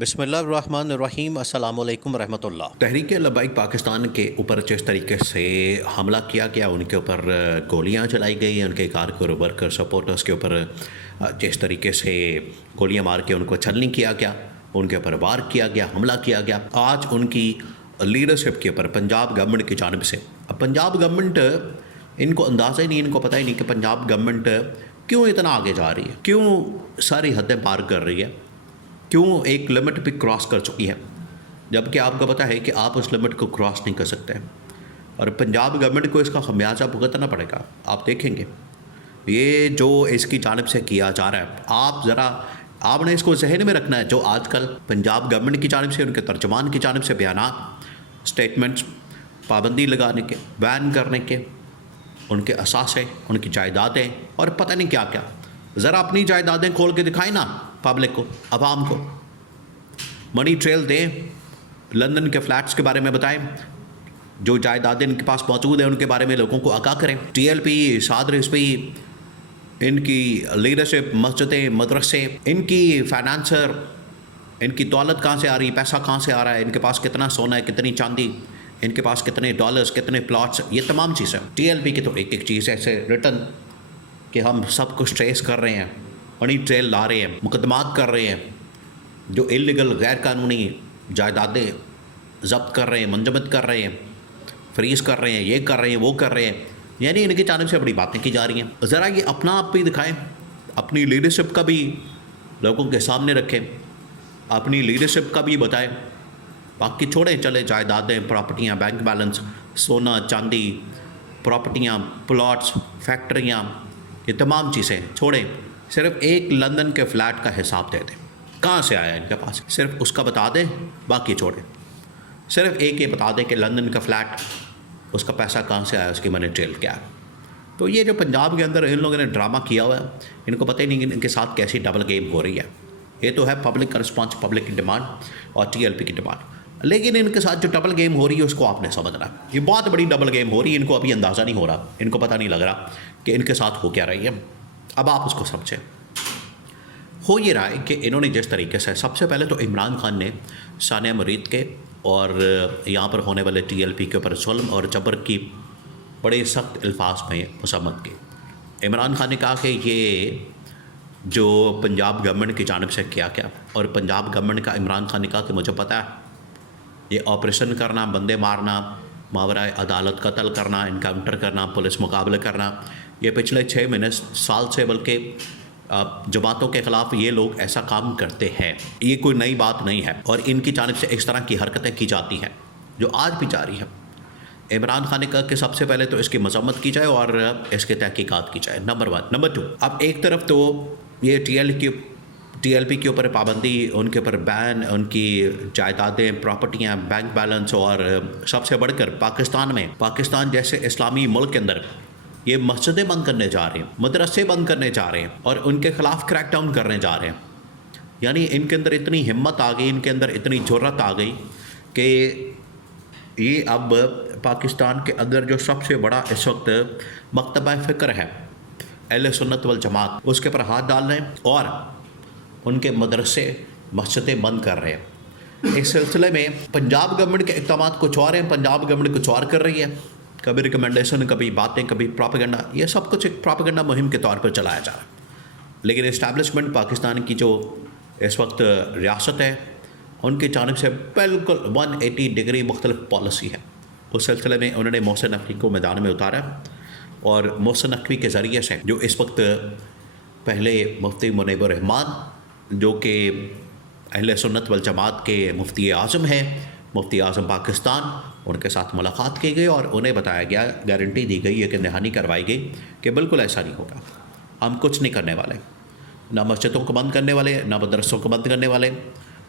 بسم اللہ الرحمن الرحیم، السلام علیکم ورحمۃ اللہ۔ تحریک لبیک پاکستان کے اوپر جس طریقے سے حملہ کیا گیا، ان کے اوپر گولیاں چلائی گئی، ان کے کارکر ورکر سپورٹرز کے اوپر جس طریقے سے گولیاں مار کے ان کو چھلنی کیا گیا، ان کے اوپر وار کیا گیا، حملہ کیا گیا، آج ان کی لیڈرشپ کے اوپر پنجاب گورنمنٹ کی جانب سے اب پنجاب گورنمنٹ ان کو اندازہ ہی نہیں، ان کو پتہ ہی نہیں کہ پنجاب گورنمنٹ کیوں اتنا آگے جا رہی ہے، کیوں ساری حدیں پار کر رہی ہے، کیوں ایک لمٹ پہ کراس کر چکی ہے، جبکہ آپ کو پتہ ہے کہ آپ اس لمٹ کو کراس نہیں کر سکتے، اور پنجاب گورنمنٹ کو اس کا خمیازہ بھگتنا پڑے گا۔ آپ دیکھیں گے یہ جو اس کی جانب سے کیا جا رہا ہے، آپ نے اس کو ذہن میں رکھنا ہے۔ جو آج کل پنجاب گورنمنٹ کی جانب سے، ان کے ترجمان کی جانب سے بیانات، سٹیٹمنٹس، پابندی لگانے کے، بین کرنے کے، ان کے اثاثے، ان کی جائیدادیں اور پتہ نہیں کیا کیا، ذرا اپنی جائیدادیں کھول کے دکھائیں نا پبلک کو، عوام کو، منی ٹریل دیں، لندن کے فلیٹس کے بارے میں بتائیں، جو جائیدادیں ان کے پاس موجود ہیں ان کے بارے میں لوگوں کو آگاہ کریں۔ ٹی ایل پی، صادر رضوی، ان کی لیڈرشپ، مسجدیں، مدرسے، ان کی فائنانسر، ان کی دولت کہاں سے آ رہی ہے، پیسہ کہاں سے آ رہا ہے، ان کے پاس کتنا سونا ہے، کتنی چاندی، ان کے پاس کتنے ڈالرز، کتنے پلاٹس، یہ تمام چیزیں ٹی ایل پی کی تو ایک ایک چیز ایسے ریٹن کہ ہم سب کچھ ٹریس کر رہے ہیں، منی ٹریل لا رہے ہیں، مقدمات کر رہے ہیں، جو انلیگل غیر قانونی جائیدادیں ضبط کر رہے ہیں، منجمد کر رہے ہیں، فریز کر رہے ہیں، یہ کر رہے ہیں، وہ کر رہے ہیں، یعنی ان کی جانب سے بڑی باتیں کی جا رہی ہیں۔ ذرا یہ اپنا آپ بھی دکھائیں، اپنی لیڈرشپ کا بھی لوگوں کے سامنے رکھیں، اپنی لیڈرشپ کا بھی بتائیں، باقی چھوڑیں چلے جائیدادیں، پراپرٹیاں، بینک بیلنس، سونا چاندی، پراپرٹیاں، پلاٹس، فیکٹریاں، یہ تمام چیزیں چھوڑیں، صرف ایک لندن کے فلیٹ کا حساب دے دیں، کہاں سے آیا ان کے پاس، صرف اس کا بتا دیں، باقی چھوڑیں، صرف ایک یہ بتا دیں کہ لندن کا فلیٹ، اس کا پیسہ کہاں سے آیا، اس کی منی ٹریل کیا ہے۔ تو یہ جو پنجاب کے اندر ان لوگوں نے ڈرامہ کیا ہوا ہے، ان کو پتہ ہی نہیں کہ ان کے ساتھ کیسی ڈبل گیم ہو رہی ہے۔ یہ تو ہے پبلک کا رسپانس، پبلک کی ڈیمانڈ اور ٹی ایل پی کی ڈیمانڈ، لیکن ان کے ساتھ جو ڈبل گیم ہو رہی ہے اس کو آپ نے سمجھنا ہے، یہ بہت بڑی ڈبل گیم ہو رہی ہے، ان کو ابھی اندازہ نہیں ہو رہا، ان کو پتہ نہیں لگ رہا کہ ان کے ساتھ ہو کیا رہی ہے۔ اب آپ اس کو سمجھیں۔ ہو یہ رہا ہے کہ انہوں نے جس طریقے سے، سب سے پہلے تو عمران خان نے ثانیہ مرید کے اور یہاں پر ہونے والے ٹی ایل پی کے اوپر ظلم اور جبر کی بڑے سخت الفاظ میں مذمت کی۔ عمران خان نے کہا کہ یہ جو پنجاب گورنمنٹ کی جانب سے کیا گیا، اور پنجاب گورنمنٹ کا عمران خان نے کہا کہ مجھے پتہ ہے یہ آپریشن کرنا، بندے مارنا، ماورائے عدالت قتل کرنا، انکاؤنٹر کرنا، پولیس مقابلے کرنا، یہ پچھلے 6 مہینے سال سے، بلکہ جماعتوں کے خلاف یہ لوگ ایسا کام کرتے ہیں، یہ کوئی نئی بات نہیں ہے، اور ان کی جانب سے اس طرح کی حرکتیں کی جاتی ہیں جو آج بھی جاری ہیں۔ عمران خان نے کہا کہ سب سے پہلے تو اس کی مذمت کی جائے اور اس کے تحقیقات کی جائے، نمبر 1۔ نمبر 2، اب ایک طرف تو یہ ٹی ایل پی کے اوپر پابندی، ان کے اوپر بین، ان کی جائیدادیں، پراپرٹیاں، بینک بیلنس، اور سب سے بڑھ کر پاکستان جیسے اسلامی ملک کے اندر یہ مسجدیں بند کرنے جا رہے ہیں، مدرسے بند کرنے جا رہے ہیں، اور ان کے خلاف کریک ڈاؤن کرنے جا رہے ہیں۔ یعنی ان کے اندر اتنی ہمت آ گئی، ان کے اندر اتنی جرأت آ گئی کہ یہ اب پاکستان کے اندر جو سب سے بڑا اس وقت مکتبہ فکر ہے اہل سنت والجماعت، اس کے پر ہاتھ ڈال رہے ہیں اور ان کے مدرسے، مسجدیں بند کر رہے ہیں۔ اس سلسلے میں پنجاب گورنمنٹ کے اقدامات کچھ اور ہیں، پنجاب گورنمنٹ کچھ اور کر رہی ہے، کبھی ریکمنڈیشن، کبھی باتیں، کبھی پروپیگنڈا، یہ سب کچھ ایک پروپیگنڈا مہم کے طور پر چلایا جا رہا ہے۔ لیکن اسٹیبلشمنٹ پاکستان کی جو اس وقت ریاست ہے، ان کی جانب سے بالکل 180 ڈگری مختلف پالیسی ہے۔ اس سلسلے میں انہوں نے محسن نقوی کو میدان میں اتارا، اور محسن نقوی کے ذریعے سے جو اس وقت پہلے مفتی منیب الرحمان، جو کہ اہل سنت والجماعت کے مفتی اعظم ہیں، مفتی اعظم پاکستان، ان کے ساتھ ملاقات کی گئی اور انہیں بتایا گیا، گارنٹی دی گئی ہے کہ دہانی کروائی گئی کہ بالکل ایسا نہیں ہوگا، ہم کچھ نہیں کرنے والے، نہ مسجدوں کو بند کرنے والے، نہ مدرسوں کو بند کرنے والے۔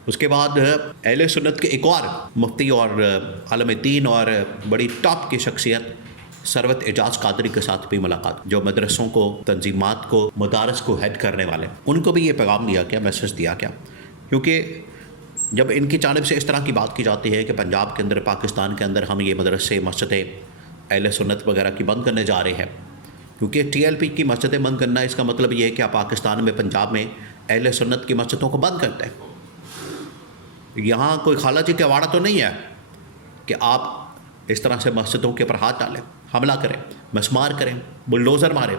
اس کے بعد اہل سنت کے ایک اور مفتی اور عالم دین اور بڑی ٹاپ کی شخصیت ثروت اعجاز قادری کے ساتھ بھی ملاقات، جو مدرسوں کو، تنظیمات کو، مدارس کو ہیڈ کرنے والے، ان کو بھی یہ پیغام دیا گیا، میسج دیا گیا، کیونکہ جب ان کی جانب سے اس طرح کی بات کی جاتی ہے کہ پنجاب کے اندر، پاکستان کے اندر ہم یہ مدرسے، مسجدیں اہل سنت وغیرہ کی بند کرنے جا رہے ہیں، کیونکہ ٹی ایل پی کی مسجدیں بند کرنا، اس کا مطلب یہ ہے کہ آپ پاکستان میں، پنجاب میں اہل سنت کی مسجدوں کو بند کرتے ہیں۔ یہاں کوئی خالہ جی کا واڑہ تو نہیں ہے کہ آپ اس طرح سے مسجدوں کے اوپر ہاتھ ڈالیں، حملہ کریں، مسمار کریں، بلڈوزر ماریں۔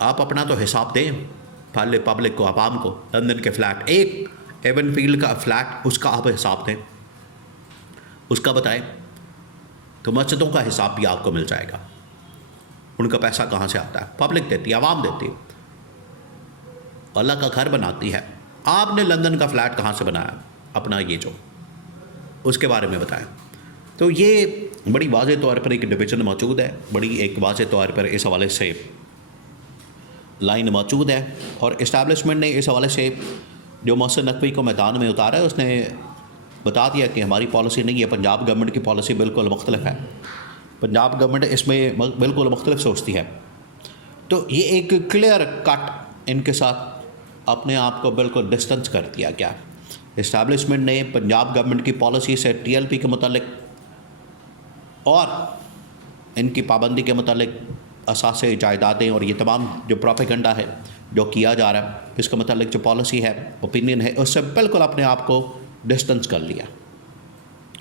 آپ اپنا تو حساب دیں پہلے پبلک کو، عوام کو۔ لندن کے فلیٹ، ایک ایون فیلڈ کا فلیٹ، اس کا آپ حساب دیں، اس کا بتائیں، تو مسجدوں کا حساب بھی آپ کو مل جائے گا۔ ان کا پیسہ کہاں سے آتا ہے؟ پبلک دیتی ہے، عوام دیتی ہے، اللہ کا گھر بناتی ہے۔ آپ نے لندن کا فلیٹ کہاں سے بنایا اپنا؟ یہ جو اس کے بارے میں بتائیں۔ تو یہ بڑی واضح طور پر ایک ڈویژن موجود ہے، بڑی ایک واضح طور پر اس حوالے سے لائن موجود ہے، اور اسٹیبلشمنٹ نے اس حوالے سے جو محسن نقوی کو میدان میں اتارا ہے، اس نے بتا دیا کہ ہماری پالیسی نہیں ہے، پنجاب گورنمنٹ کی پالیسی بالکل مختلف ہے، پنجاب گورنمنٹ اس میں بالکل مختلف سوچتی ہے۔ تو یہ ایک کلیئر کٹ ان کے ساتھ اپنے آپ کو بالکل ڈسٹنس کر دیا گیا۔ اسٹیبلشمنٹ نے پنجاب گورنمنٹ کی پالیسی سے ٹی ایل پی کے متعلق اور ان کی پابندی کے متعلق اثاثے، جائیدادیں اور یہ تمام جو پروپیگنڈا ہے جو کیا جا رہا ہے، اس کے متعلق جو پالیسی ہے، اوپینین ہے، اس سے بالکل اپنے آپ کو ڈسٹنس کر لیا۔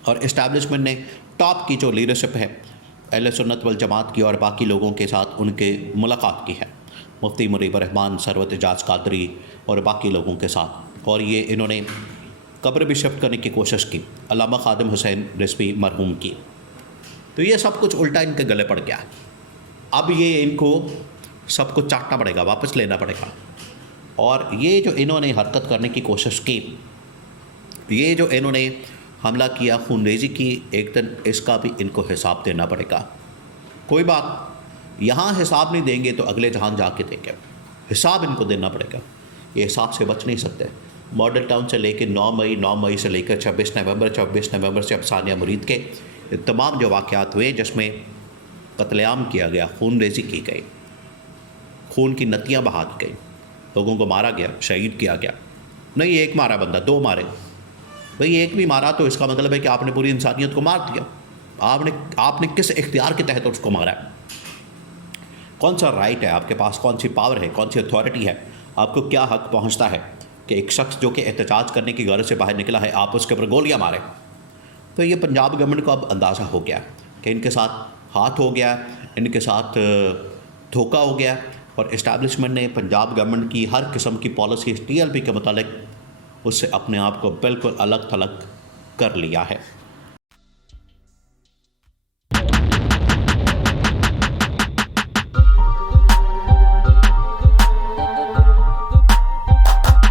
اور اسٹیبلشمنٹ نے ٹاپ کی جو لیڈرشپ ہے اہل سنت والجماعت کی اور باقی لوگوں کے ساتھ ان کے ملاقات کی ہے، مفتی منیب الرحمان، سروت اعجاز قادری اور باقی لوگوں کے ساتھ، اور یہ انہوں نے قبر بھی شفٹ کرنے کی کوشش کی، علامہ خادم حسین رضوی مرحوم کی۔ تو یہ سب کچھ الٹا ان کے گلے پڑ گیا۔ اب یہ ان کو سب کچھ چاٹنا پڑے گا، واپس لینا پڑے گا۔ اور یہ جو انہوں نے حرکت کرنے کی کوشش کی، یہ جو انہوں نے حملہ کیا، خون ریزی کی، ایک دن اس کا بھی ان کو حساب دینا پڑے گا۔ کوئی بات، یہاں حساب نہیں دیں گے تو اگلے جہان جا کے دیں گے، حساب ان کو دینا پڑے گا۔ یہ حساب سے بچ نہیں سکتے۔ ماڈل ٹاؤن سے لے کے 9 مئی سے لے کر 26 نومبر سے افسانیہ مرید کے تمام جو واقعات ہوئے جس میں قتل عام کیا گیا، خون ریزی کی گئی، خون کی نتیاں بہا دی گئی، لوگوں کو مارا گیا، شہید کیا گیا۔ نہیں ایک مارا بندہ، 2 مارے، بھئی ایک بھی مارا تو اس کا مطلب ہے کہ آپ نے پوری انسانیت کو مار دیا۔ آپ نے کس اختیار کے تحت اس کو مارا ہے؟ کون سا رائٹ ہے آپ کے پاس؟ کون سی پاور ہے؟ کون سی اتھارٹی ہے؟ آپ کو کیا حق پہنچتا ہے کہ ایک شخص جو کہ احتجاج کرنے کی غرض سے باہر نکلا ہے، آپ اس کے اوپر گولیاں ماریں؟ تو یہ پنجاب گورنمنٹ کو اب اندازہ ہو گیا کہ ان کے ساتھ ہاتھ ہو گیا، ان کے ساتھ دھوکہ ہو گیا، اور اسٹیبلشمنٹ نے پنجاب گورنمنٹ کی ہر قسم کی پالیسی ٹی ایل پی کے متعلق اس سے اپنے آپ کو بالکل الگ تھلگ کر لیا ہے۔